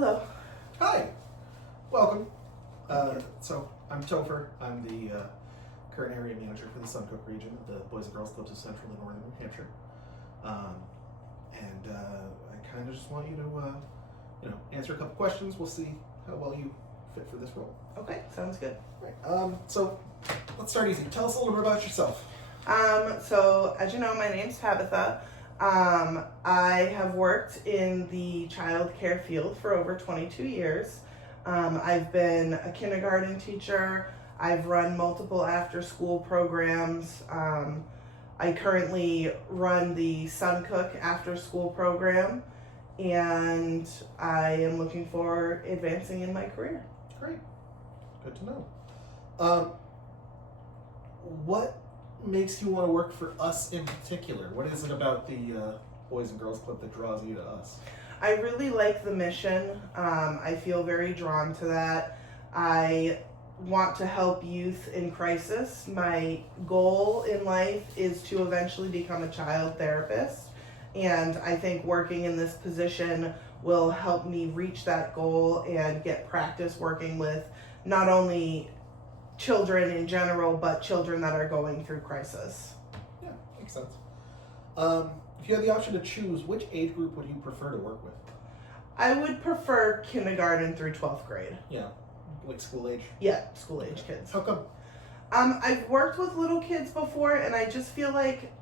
Hello. Hi, welcome. So I'm Topher. I'm the current area manager for the Suncook region of the Boys and Girls Clubs of Central and Northern New Hampshire. I kind of just want you to, answer a couple questions. We'll see how well you fit for this role. Okay, sounds good. Right. So let's start easy. Tell us a little bit about yourself. So as you know, my name's Tabitha. I have worked in the child care field for over 22 years. I've been a kindergarten teacher. I've run multiple after-school programs. I currently run the Suncook after-school program, and I am looking for advancing in my career. Great. Good to know. What makes you want to work for us in particular? What is it about the Boys and Girls Club that draws you to us? I really like the mission. I feel very drawn to that. I want to help youth in crisis. My goal in life is to eventually become a child therapist, and I think working in this position will help me reach that goal and get practice working with not only children in general, but children that are going through crisis. Yeah, makes sense. If you had the option to choose, which age group would you prefer to work with? I would prefer kindergarten through 12th grade. Yeah, like school age? Yeah, school age kids. How come? I've worked with little kids before, and I just feel like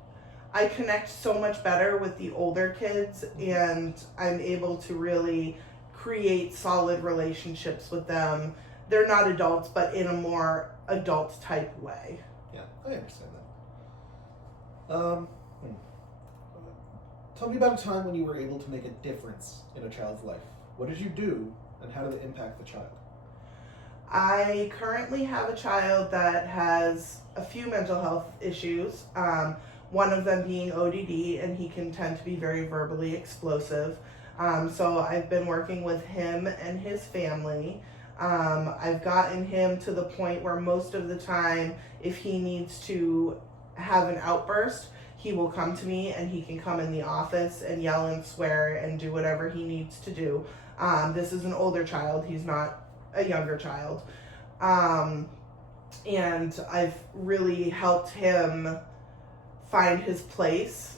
I connect so much better with the older kids, and I'm able to really create solid relationships with them. They're not adults, but in a more adult type way. Yeah, I understand that. Tell me about a time when you were able to make a difference in a child's life. What did you do, and how did it impact the child? I currently have a child that has a few mental health issues, one of them being ODD, and he can tend to be very verbally explosive. So I've been working with him and his family. I've gotten him to the point where most of the time, if he needs to have an outburst, he will come to me, and he can come in the office and yell and swear and do whatever he needs to do. This is an older child. He's not a younger child. And I've really helped him find his place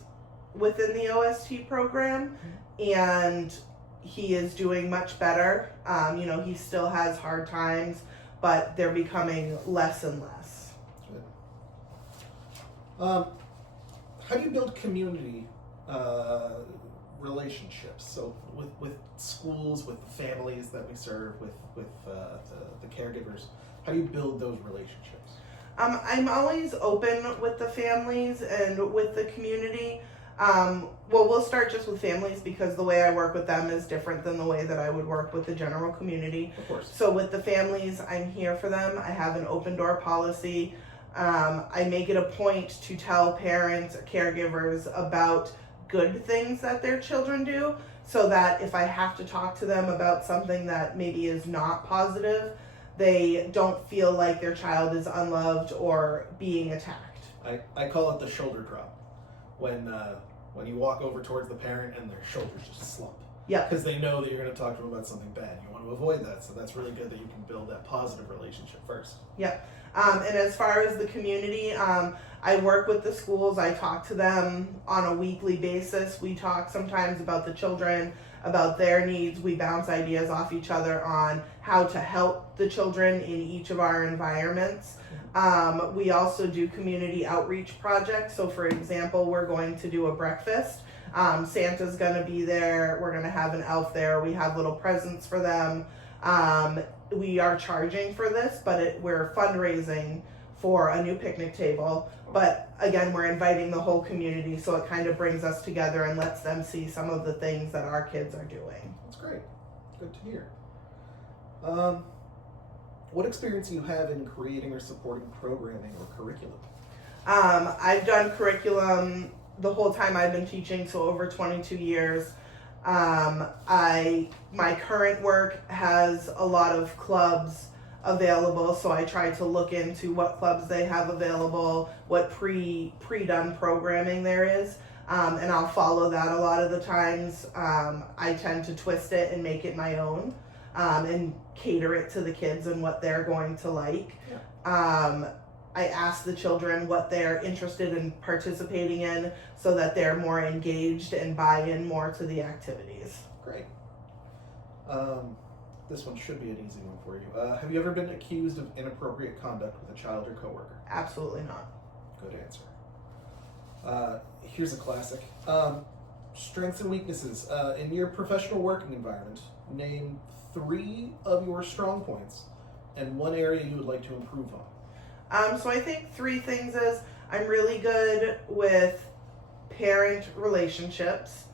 within the OST program, and he is doing much better. He still has hard times, but they're becoming less and less. Good. How do you build community relationships? So with schools, with the families that we serve, with the caregivers, how do you build those relationships? I'm always open with the families and with the community. We'll start just with families because the way I work with them is different than the way that I would work with the general community. Of course. So with the families, I'm here for them. I have an open door policy. I make it a point to tell parents or caregivers about good things that their children do, so that if I have to talk to them about something that maybe is not positive, they don't feel like their child is unloved or being attacked. I call it the shoulder drop. When you walk over towards the parent and their shoulders just slump. Yeah. Because they know that you're going to talk to them about something bad. You want to avoid that, so that's really good that you can build that positive relationship first. Yeah. And as far as the community, I work with the schools. I talk to them on a weekly basis. We talk sometimes about the children, about their needs. We bounce ideas off each other on how to help the children in each of our environments. We also do community outreach projects. So for example, we're going to do a breakfast. Santa's going to be there. We're going to have an elf there. We have little presents for them. We are charging for this, but we're fundraising for a new picnic table. But again, we're inviting the whole community, so it kind of brings us together and lets them see some of the things that our kids are doing. That's great. Good to hear. What experience do you have in creating or supporting programming or curriculum? I've done curriculum the whole time I've been teaching, so over 22 years. My current work has a lot of clubs available, so I try to look into what clubs they have available, what pre-done programming there is. and I'll follow that a lot of the times. I tend to twist it and make it my own, and cater it to the kids and what they're going to like. I ask the children what they're interested in participating in so that they're more engaged and buy in more to the activities. Great. This one should be an easy one for you. Have you ever been accused of inappropriate conduct with a child or coworker? Absolutely not. Good answer. Here's a classic. Strengths and weaknesses. In your professional working environment, name 3 of your strong points and 1 area you would like to improve on. So I think 3 things is I'm really good with parent relationships.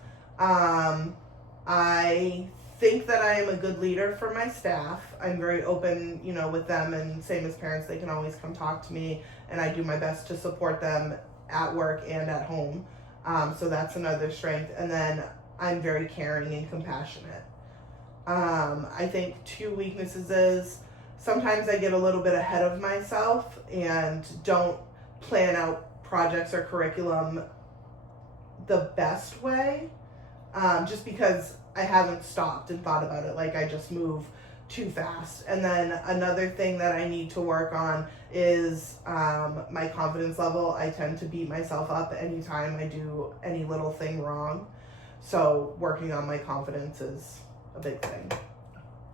I think that I am a good leader for my staff. I'm very open, with them, and same as parents, they can always come talk to me, and I do my best to support them at work and at home. So that's another strength. And then I'm very caring and compassionate. I think 2 weaknesses is sometimes I get a little bit ahead of myself and don't plan out projects or curriculum the best way, just because I haven't stopped and thought about it. Like, I just move too fast. And then another thing that I need to work on is my confidence level. I tend to beat myself up anytime I do any little thing wrong. So working on my confidence is a big thing.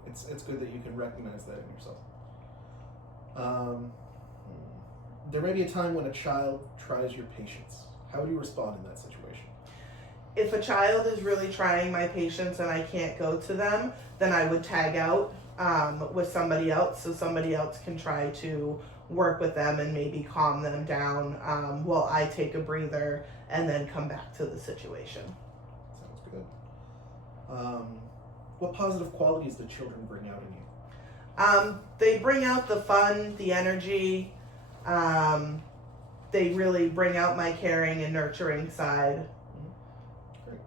It's good that you can recognize that in yourself. There may be a time when a child tries your patience. How would you respond in that situation? If a child is really trying my patience and I can't go to them, then I would tag out with somebody else so somebody else can try to work with them and maybe calm them down while I take a breather and then come back to the situation. Sounds good. What positive qualities do children bring out in you? They bring out the fun, the energy. They really bring out my caring and nurturing side. Great.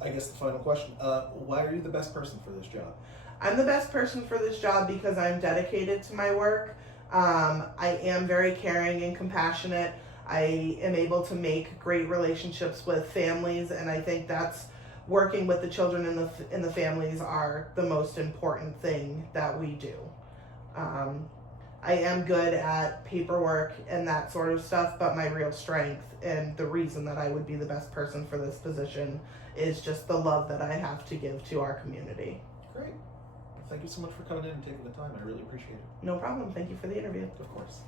I guess the final question, why are you the best person for this job? I'm the best person for this job because I'm dedicated to my work. I am very caring and compassionate. I am able to make great relationships with families, and I think that's working with the children in the families are the most important thing that we do. I am good at paperwork and that sort of stuff, but my real strength and the reason that I would be the best person for this position is just the love that I have to give to our community. Great. Thank you so much for coming in and taking the time. I really appreciate it. No problem. Thank you for the interview. Of course.